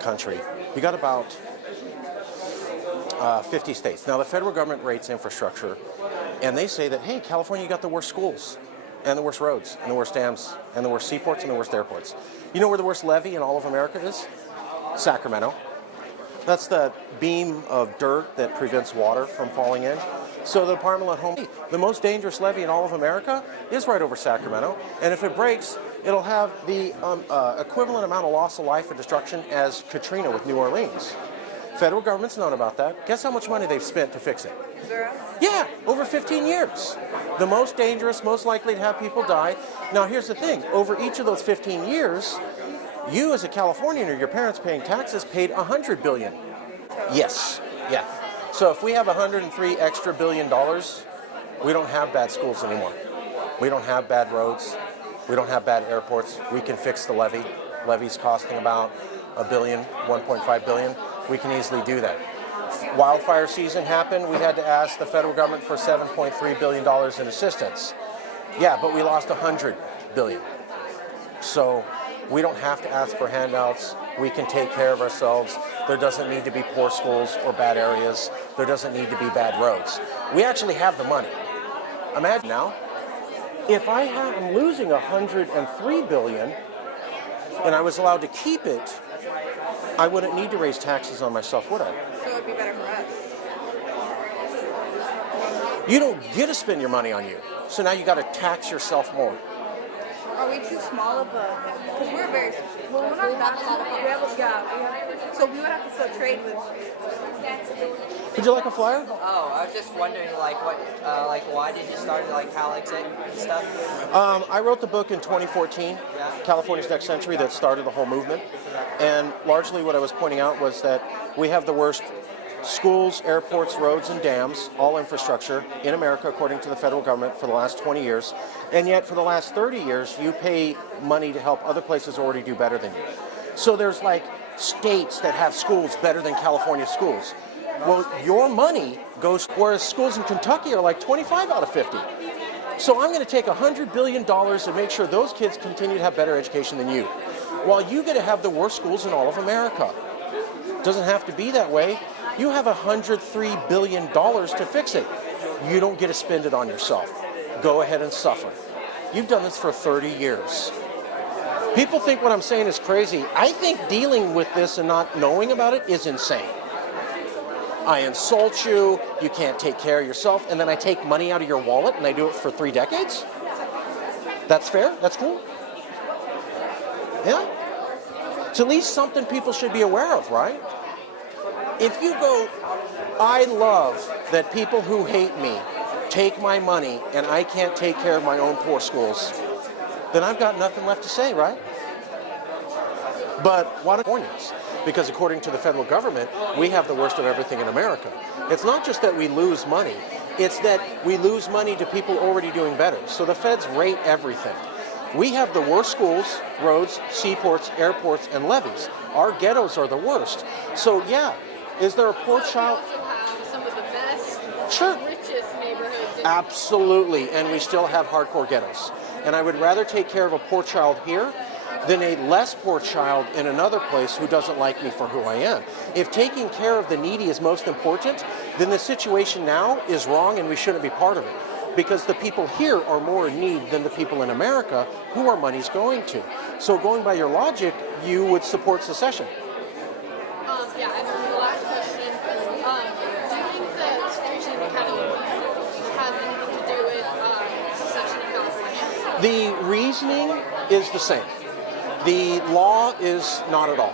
country, you got about 50 states. Now, the federal government rates infrastructure, and they say that, hey, California, you got the worst schools, and the worst roads, and the worst dams, and the worst seaports, and the worst airports. You know where the worst levee in all of America is? Sacramento. That's the beam of dirt that prevents water from falling in. So the Department of Homeland, the most dangerous levee in all of America is right over Sacramento, and if it breaks, it'll have the equivalent amount of loss of life and destruction as Katrina with New Orleans. Federal government's known about that. Guess how much money they've spent to fix it? Zero. Yeah, over 15 years. The most dangerous, most likely to have people die. Now here's the thing, over each of those 15 years, you as a Californian or your parents paying taxes paid $100 billion. Yes, yeah. So if we have $103 extra billion, we don't have bad schools anymore. We don't have bad roads. We don't have bad airports. We can fix the levee. Levee's costing about $1 billion, $1.5 billion. We can easily do that. Wildfire season happened. We had to ask the federal government for $7.3 billion in assistance. Yeah, but we lost $100 billion. So we don't have to ask for handouts. We can take care of ourselves. There doesn't need to be poor schools or bad areas. There doesn't need to be bad roads. We actually have the money. Imagine now, if I'm losing $103 billion and I was allowed to keep it, I wouldn't need to raise taxes on myself, would I? So it would be better for us. You don't get to spend your money on you. So now you got to tax yourself more. Are we too small of a? Because we're very. Well, we're not that small. We have. So we would have to still trade with. Would you like a flyer? Oh, I was just wondering, why did you start Calexit and stuff? I wrote the book in 2014, California's Next Century, that started the whole movement. And largely what I was pointing out was that we have the worst schools, airports, roads, and dams, all infrastructure in America, according to the federal government, for the last 20 years. And yet, for the last 30 years, you pay money to help other places already do better than you. So there's states that have schools better than California schools. Well, your money goes, whereas schools in Kentucky are 25 out of 50. So I'm going to take $100 billion and make sure those kids continue to have better education than you, while you get to have the worst schools in all of America. Doesn't have to be that way. You have $103 billion to fix it. You don't get to spend it on yourself. Go ahead and suffer. You've done this for 30 years. People think what I'm saying is crazy. I think dealing with this and not knowing about it is insane. I insult you, you can't take care of yourself, and then I take money out of your wallet and I do it for 3 decades? That's fair? That's cool? Yeah? It's at least something people should be aware of, right? If you go, I love that people who hate me take my money and I can't take care of my own poor schools, then I've got nothing left to say, right? But what Californians? Because according to the federal government, we have the worst of everything in America. It's not just that we lose money, it's that we lose money to people already doing better. So the feds rate everything. We have the worst schools, roads, seaports, airports, and levees. Our ghettos are the worst. So yeah, is there a poor child? We also have some of the best, Sure. richest neighborhoods. Absolutely, and we still have hardcore ghettos. And I would rather take care of a poor child here than a less poor child in another place who doesn't like me for who I am. If taking care of the needy is most important, then the situation now is wrong and we shouldn't be part of it. Because the people here are more in need than the people in America who our money's going to. So going by your logic, you would support secession. Yeah, and then the last question, do you think that Secession Academy has anything to do with secession in California? The reasoning is the same. The law is not at all.